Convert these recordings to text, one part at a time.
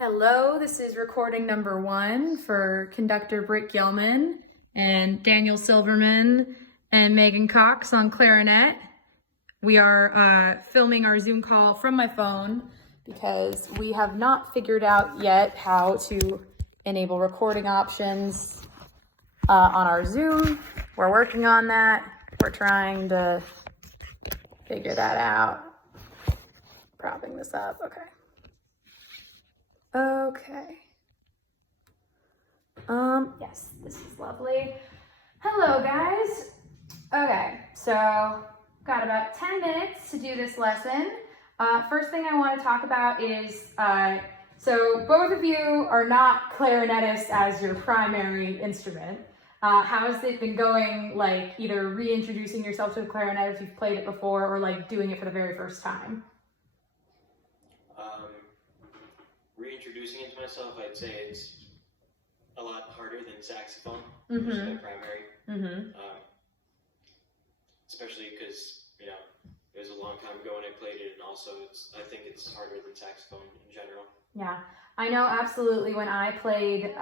Hello, this is recording number 1 for conductor Britt Gilman and Daniel Silverman and Megan Cox on clarinet. We are filming our Zoom call from my phone because we have not figured out yet how to enable recording options on our Zoom. We're working on that. We're trying to figure that out. Propping this up, okay. Yes, this is lovely. Hello, guys. Okay, so got about 10 minutes to do this lesson. First thing I want to talk about is, so both of you are not clarinetists as your primary instrument. How has it been going, like either reintroducing yourself to the clarinet if you've played it before or like doing it for the very first time? Reintroducing it to myself, I'd say it's a lot harder than saxophone, which is my primary. Especially because, it was a long time ago when I played it, and also I think it's harder than saxophone in general. Yeah, I know absolutely. When I played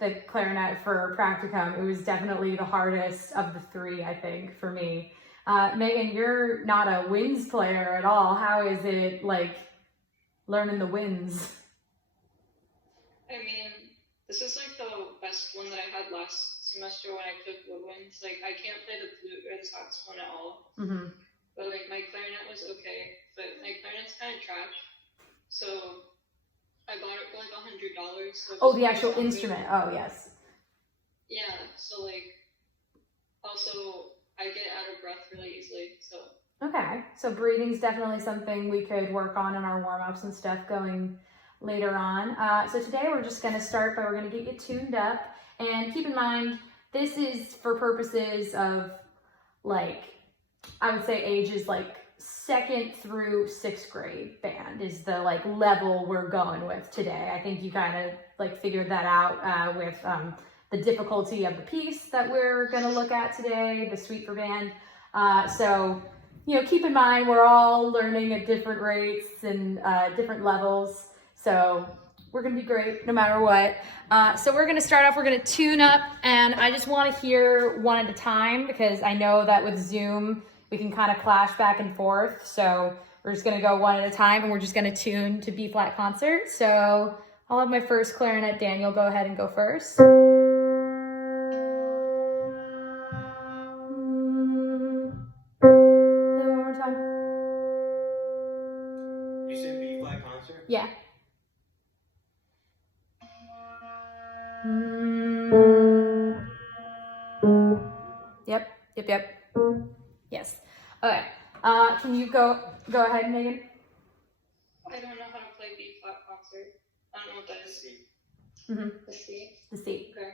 the clarinet for practicum, it was definitely the hardest of the three, I think, for me. Megan, you're not a winds player at all. How is it like learning the winds? I mean, this is like the best one that I had last semester when I took woodwinds. Like, I can't play the flute or the saxophone at all. But like my clarinet was okay, but my clarinet's kind of trash. So I bought it for like $100. So oh, the actual instrument. Oh, yes. Yeah. So like, also I get out of breath really easily. So. Okay, so breathing's definitely something we could work on in our warm-ups and stuff going later on. So today we're just going to start by we're going to get you tuned up, and keep in mind this is for purposes of like, I would say ages like 2nd through 6th grade band is the like level we're going with today. I think you kind of like figured that out with the difficulty of the piece that we're going to look at today, the suite for band. So keep in mind, we're all learning at different rates and different levels. So we're going to be great no matter what. So we're going to start off, we're going to tune up, and I just want to hear one at a time because I know that with Zoom, we can kind of clash back and forth. So we're just going to go one at a time, and we're just going to tune to B flat concert. So I'll have my first clarinet. Daniel, go ahead and go first. Yeah. Yep. Yes. Okay. Can you go ahead, Megan? I don't know how to play B flat concert. I don't know what that is. The C. The C. Okay.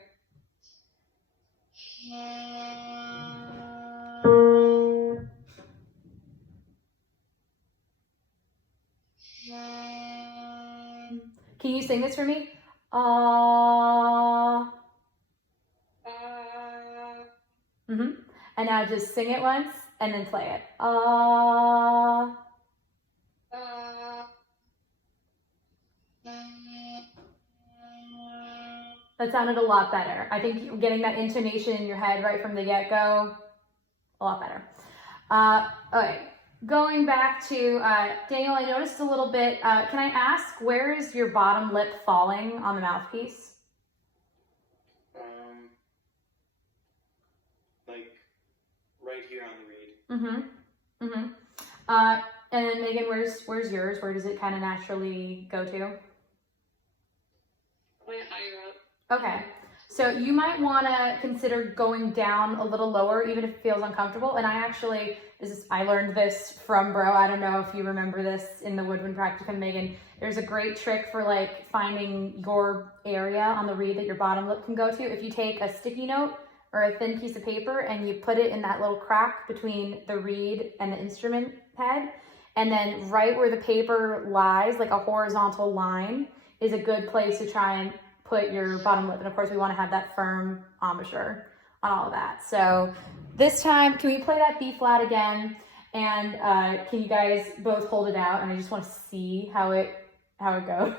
Can you sing this for me? And now just sing it once and then play it. That sounded a lot better. I think getting that intonation in your head right from the get-go, a lot better. Okay. Going back to Daniel, I noticed a little bit. Can I ask, where is your bottom lip falling on the mouthpiece? Like right here on the reed. And then Megan, where's yours? Where does it kind of naturally go to? Way higher up. Okay. So you might want to consider going down a little lower, even if it feels uncomfortable. And I learned this from Bro. I don't know if you remember this in the woodwind practicum, Megan. There's a great trick for like finding your area on the reed that your bottom lip can go to. If you take a sticky note or a thin piece of paper and you put it in that little crack between the reed and the instrument head, and then right where the paper lies, like a horizontal line, is a good place to try and put your bottom lip. And of course we want to have that firm embouchure on all of that. So this time, can we play that B flat again? And can you guys both hold it out? And I just want to see how it how it goes.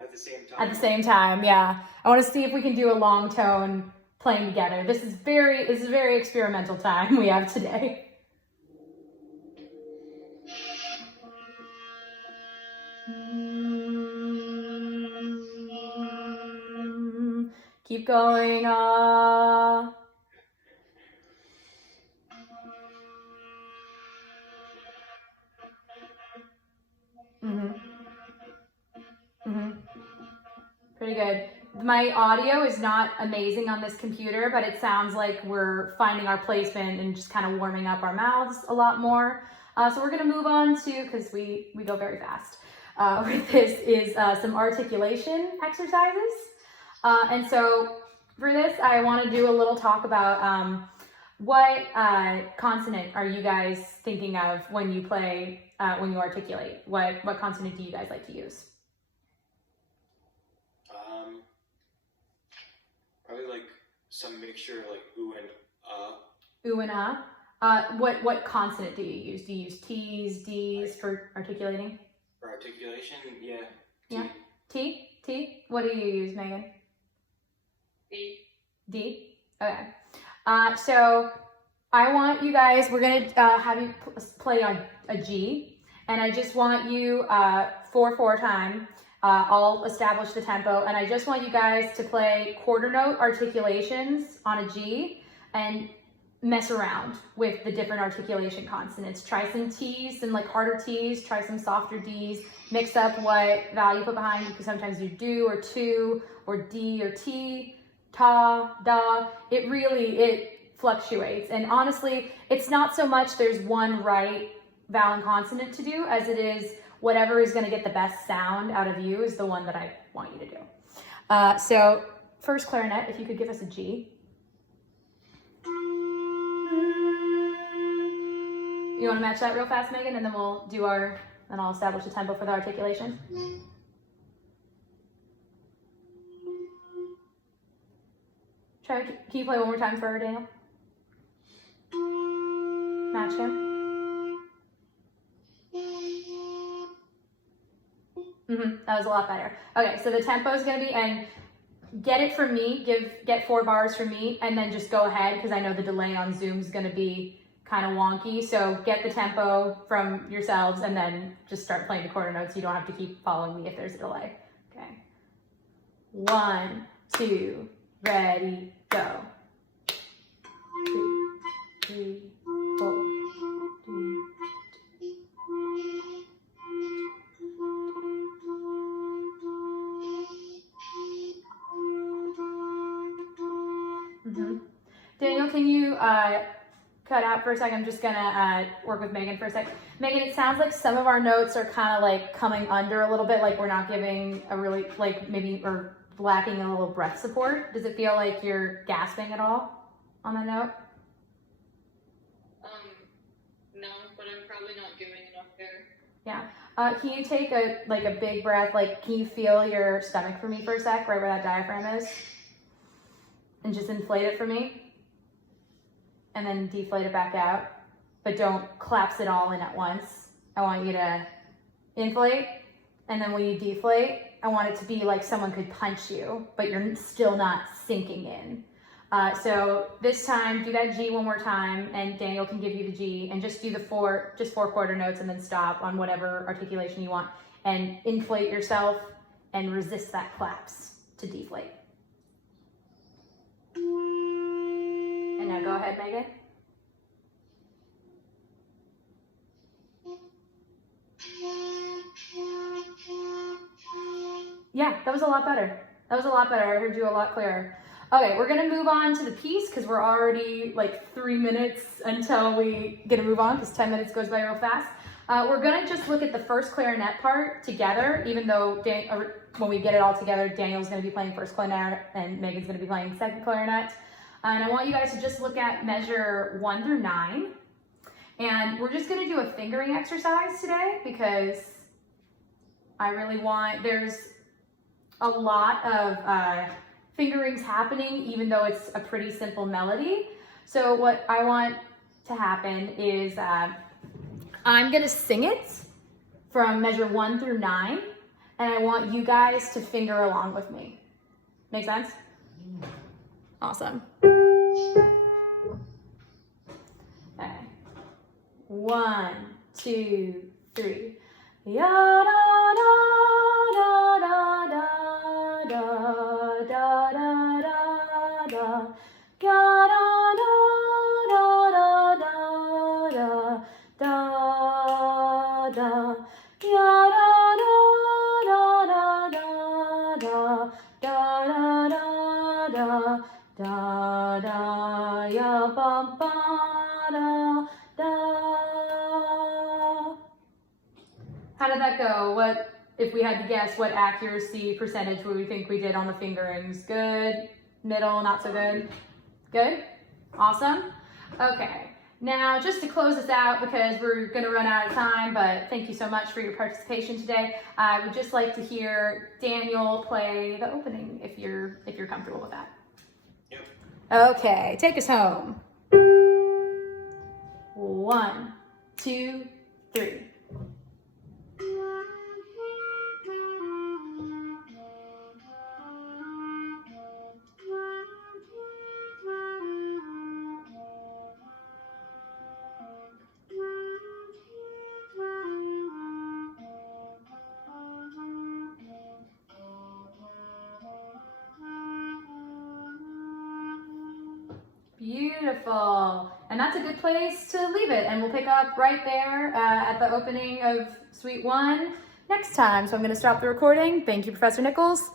At the same time. At the same time, yeah. I want to see if we can do a long tone playing together. This is a very experimental time we have today. Keep going. Pretty good. My audio is not amazing on this computer, but it sounds like we're finding our placement and just kind of warming up our mouths a lot more. So we're gonna move on to, because we go very fast, with this is some articulation exercises. And so for this, I wanna do a little talk about what consonant are you guys thinking of when you play, when you articulate? What consonant do you guys like to use? Probably like some mixture of like ooh and Ooh and what consonant do you use? Do you use T's, D's for articulating? For articulation, yeah. Yeah. T? What do you use, Megan? D. D? Okay. So I want you guys, we're going to have you play on a G, and I just want you 4/4 time. I'll establish the tempo, and I just want you guys to play quarter note articulations on a G and mess around with the different articulation consonants. Try some T's, some like harder T's, try some softer D's, mix up what vowel you put behind, because sometimes you do or to or D or T, ta, da. It fluctuates. And honestly, it's not so much there's one right vowel and consonant to do as it is whatever is going to get the best sound out of you is the one that I want you to do. So first clarinet, if you could give us a G. You want to match that real fast, Megan, and then we'll do then I'll establish the tempo for the articulation. Can you play one more time for her, Daniel? Match him. That was a lot better. Okay, so the tempo is going to be, and get it from me, get 4 bars from me, and then just go ahead, because I know the delay on Zoom is going to be kind of wonky. So get the tempo from yourselves, and then just start playing the quarter notes. You don't have to keep following me if there's a delay. Okay. 1, 2, ready, go. 2, 3, 4. Daniel, can you cut out for a second? I'm just gonna work with Megan for a sec. Megan, it sounds like some of our notes are kind of like coming under a little bit, like we're not giving a really, like maybe, or lacking a little breath support. Does it feel like you're gasping at all on that note? No, but I'm probably not giving enough air. Yeah. Can you take a big breath? Like, can you feel your stomach for me for a sec, right where that diaphragm is? And just inflate it for me. And then deflate it back out. But don't collapse it all in at once. I want you to inflate. And then when you deflate, I want it to be like someone could punch you, but you're still not sinking in. So this time, do that G one more time, and Daniel can give you the G, and just do the 4 quarter notes, and then stop on whatever articulation you want, and inflate yourself, and resist that collapse to deflate. And now go ahead, Megan. Yeah, that was a lot better. I heard you a lot clearer. Okay, we're gonna move on to the piece because we're already like 3 minutes until we get to move on, because 10 minutes goes by real fast. We're gonna just look at the first clarinet part together, even though when we get it all together, Daniel's gonna be playing first clarinet and Megan's gonna be playing second clarinet. And I want you guys to just look at measure 1 through 9. And we're just gonna do a fingering exercise today because I really want, there's a lot of fingerings happening, even though it's a pretty simple melody. So what I want to happen is I'm gonna sing it from measure 1 through 9, and I want you guys to finger along with me. Make sense? Awesome. Okay. 1, 2, 3. Ya da da da da da da da da da da. Ya da da da da da da da da. Ya da da da da da da da da da da ya ba ba da da. How did that go? What, if we had to guess, what accuracy percentage would we think we did on the fingerings? Good, middle, not so good? Good? Awesome. Okay, now just to close this out, because we're gonna run out of time, but thank you so much for your participation today. I would just like to hear Daniel play the opening if you're comfortable with that. Yep. Okay, take us home. 1, 2, 3. Beautiful. And that's a good place to leave it. And we'll pick up right there at the opening of Suite 1 next time. So I'm going to stop the recording. Thank you, Professor Nichols.